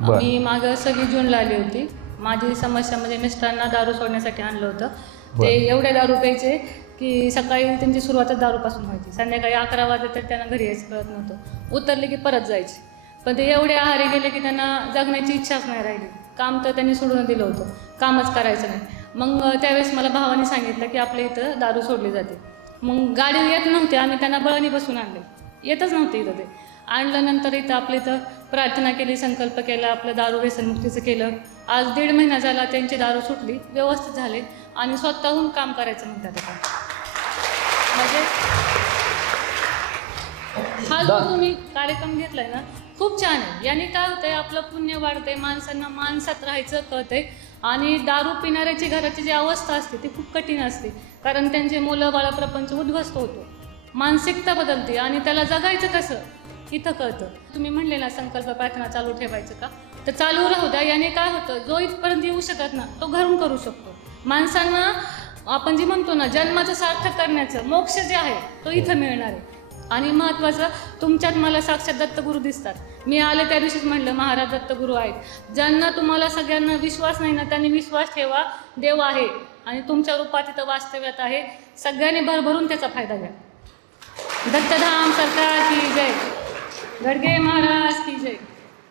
बरं. मी मागं सव्वीस जूनला आली होती. माझी समस्या म्हणजे मिस्टरांना दारू सोडण्यासाठी आणलं होतं. ते बरं. एवढे दारू प्यायचे की सकाळी त्यांची सुरुवातच दारूपासून व्हायची. संध्याकाळी अकरा वाजले तर त्यांना घरी यायचं कळत नव्हतं. उतरले की परत जायचे. पण ते एवढे आहारी गेले की त्यांना जगण्याची इच्छाच नाही राहिली. काम तर त्यांनी सोडून दिलं होतं. कामच करायचं नाही. मग त्यावेळेस मला भावाने सांगितलं की आपल्या इथं दारू सोडली जाते. मग गाडी येत नव्हती. आम्ही त्यांना बळणी बसून आणले. येतच नव्हते इथं ते. आणल्यानंतर इथं आपल्या इथं प्रार्थना केली संकल्प केला आपलं दारू व्यसनमुक्तीचं केलं. आज दीड महिना झाला त्यांची दारू सुटली व्यवस्थित झाले आणि स्वतःहून काम करायचं म्हणतात आता. म्हणजे हा जो तुम्ही कार्यक्रम घेतलाय ना खूप छान आहे. याने काय होतंय आपलं पुण्य वाढतंय माणसांना माणसात राहायचं कळतंय आणि दारू पिणाऱ्याची घराची जी अवस्था असते ती खूप कठीण असते. कारण त्यांचे मुलं बाळ प्रपंच उद्ध्वस्त होतो. मानसिकता बदलते आणि त्याला जगायचं कसं? इथं कळतं. तुम्ही म्हणले ना संकल्प प्रार्थना चालू ठेवायचं का? तर चालू राहू द्या. याने काय होतं? जो इथपर्यंत येऊ शकत ना तो घरून करू शकतो. माणसांना आपण जे म्हणतो ना जन्माचं सार्थक करण्याचं मोक्ष जे आहे तो इथं मिळणार आहे. आणि महत्त्वाचं तुमच्यात मला साक्षात दत्तगुरू दिसतात. मी आले त्या दिवशीच म्हणलं महाराज दत्तगुरू आहेत. ज्यांना तुम्हाला सगळ्यांना विश्वास नाही ना त्यांनी विश्वास ठेवा देव आहे. आणि तुमच्या रूपात इथं वास्तव्यात आहे. सगळ्यांनी भरभरून त्याचा फायदा घ्या. दत्तधाम सरकार की जय. गडगे महाराज की जय